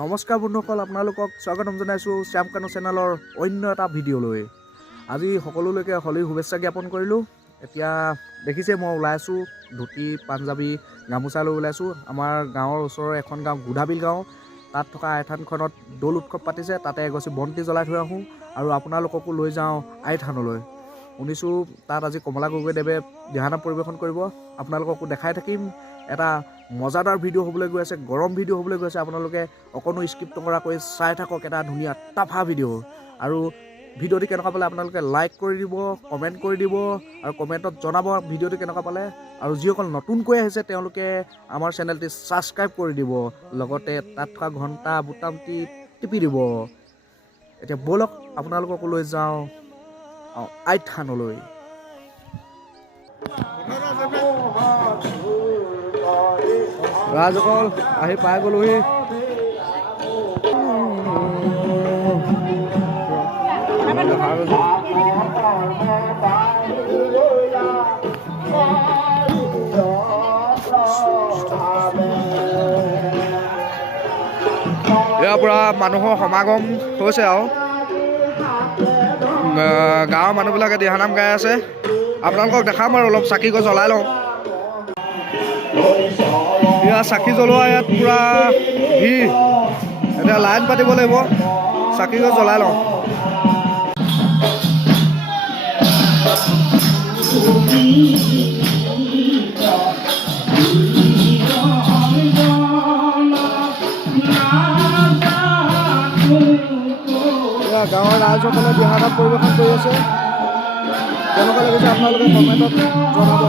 নমস্কাৰ বন্ধুসকল, আপোনালোকক স্বাগতম জনাইছোঁ শ্যাম কানু চেনেলৰ অন্য এটা ভিডিঅ'লৈ। আজি সকলোলৈকে হোলীৰ শুভেচ্ছা জ্ঞাপন কৰিলোঁ। এতিয়া দেখিছে মই ওলাইছোঁ ধুতি পাঞ্জাবী গামোচা লৈ ওলাইছোঁ। আমাৰ গাঁৱৰ ওচৰৰ এখন গাঁও গুধাবিল গাঁও, তাত থকা আইথানখনত দৌল উৎসৱ পাতিছে। তাতে এগছি বন্তি জ্বলাই থৈ আহোঁ আৰু আপোনালোককো লৈ যাওঁ আইথানলৈ। শুনিছোঁ তাত আজি কমলা গগৈদেৱে দিহানাম পৰিৱেশন কৰিব। আপোনালোককো দেখাই থাকিম। এটা মজাদাৰ ভিডিঅ' হ'বলৈ গৈ আছে, গৰম ভিডিঅ' হ'বলৈ গৈ আছে। আপোনালোকে অকণো স্কিপ নকৰাকৈ চাই থাকক। এটা ধুনীয়া টাফা ভিডিঅ'। আৰু ভিডিঅ'টি কেনেকুৱা পালে আপোনালোকে লাইক কৰি দিব, কমেণ্ট কৰি দিব আৰু কমেণ্টত জনাব ভিডিঅ'টি কেনেকুৱা পালে। আৰু যিসকল নতুনকৈ আহিছে তেওঁলোকে আমাৰ চেনেলটি ছাবস্ক্ৰাইব কৰি দিব, লগতে তাত থকা ঘণ্টা বুটামটি টিপি দিব। এতিয়া ব'লক আপোনালোককো লৈ যাওঁ আইথানলৈ। ৰাজসকল আহি পাই গ'লোহি। ইয়াৰ পৰা মানুহৰ সমাগম হৈছে আৰু গাঁৱৰ মানুহবিলাকে দিহানাম গাই আছে। আপোনালোকক দেখাম আৰু অলপ চাকি গছ জ্বলাই লওঁ। এতিয়া চাকি জ্বলোৱা ইয়াত পূৰা ভিৰ। এতিয়া লাইন পাতিব লাগিব, চাকি গছ জ্বলাই লওঁ। এতিয়া গাঁৱৰ ৰাইজসকলে দিহানাম পৰিৱেশন কৰি আছে। কেনেকুৱা লাগিছে আপোনালোকে কমেণ্টত জনাব।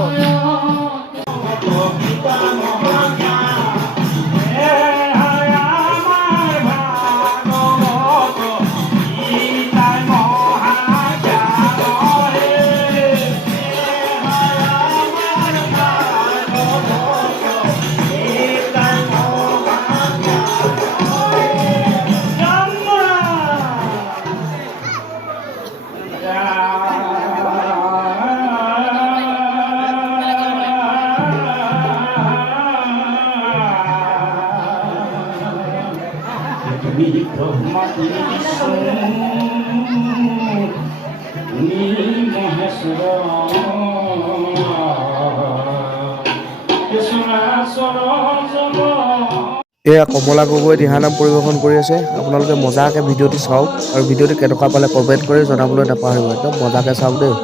এয়া কমলা গগৈ দিহানাম পৰিৱেশন কৰি আছে। আপোনালোকে মজাকৈ ভিডিঅ'টি চাওক আৰু ভিডিঅ'টি কেনেকুৱা পালে কমেণ্ট কৰি জনাবলৈ নাপাহৰিব। একদম মজাকৈ চাওক দেই।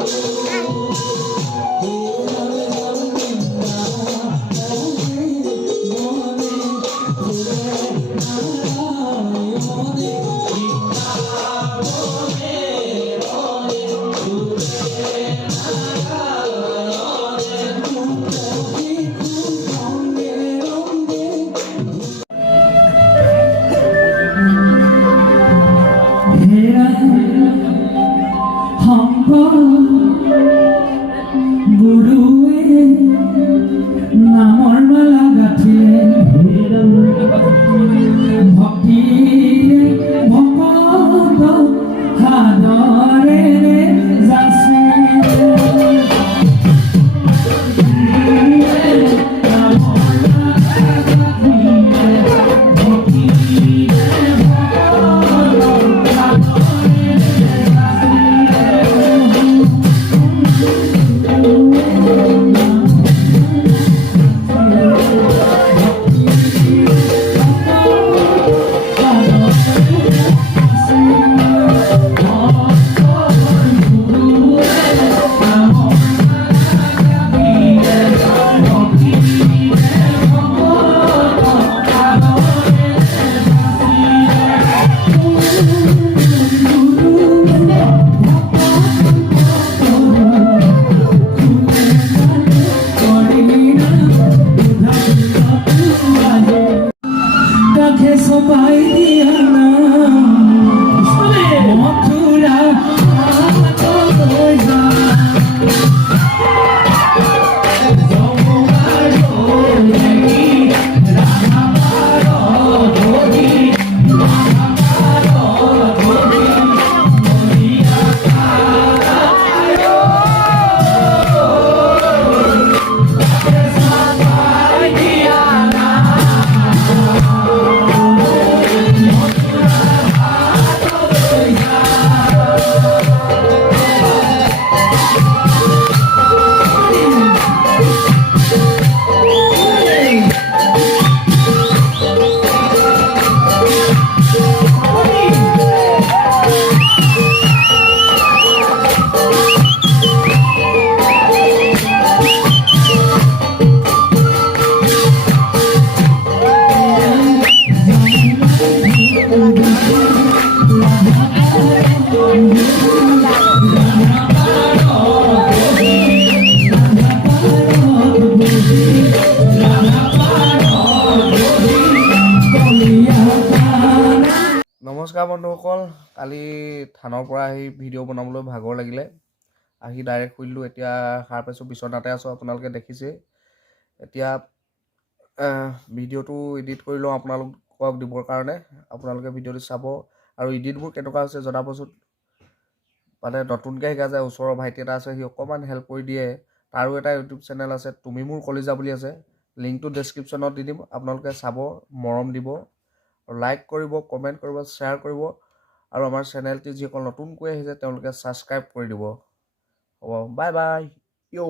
নমস্কাৰ বন্ধুসকল, কালি থানৰ পৰা আহি ভিডিঅ' বনাবলৈ ভাগৰ লাগিলে, আহি ডাইৰেক্ট শুই দিলোঁ। এতিয়া সাৰ পাইছোঁ, বিচনাতে আছোঁ, আপোনালোকে দেখিছে। এতিয়া ভিডিঅ'টো এডিট কৰি লওঁ আপোনালোকক দিবৰ কাৰণে। আপোনালোকে ভিডিঅ'টো চাব আৰু এডিটবোৰ কেনেকুৱা হৈছে জনাবচোন। মানে নতুনকৈ শিকা যায়, ওচৰৰ ভাইটি এটা আছে, সি অকণমান হেল্প কৰি দিয়ে। তাৰো এটা ইউটিউব চেনেল আছে, তুমি মোৰ কলিজা বুলি আছে, লিংকটো ডেছক্ৰিপশ্যনত দি দিম, আপোনালোকে চাব, মৰম দিব, লাইক কৰিব, কমেণ্ট কৰিব, শ্বেয়াৰ কৰিব আৰু আমাৰ চেনেলটি যিসকল নতুনকৈ আহিছে তেওঁলোকে ছাবস্ক্ৰাইব কৰি দিব। হ'ব, বাই বাই, ইউ।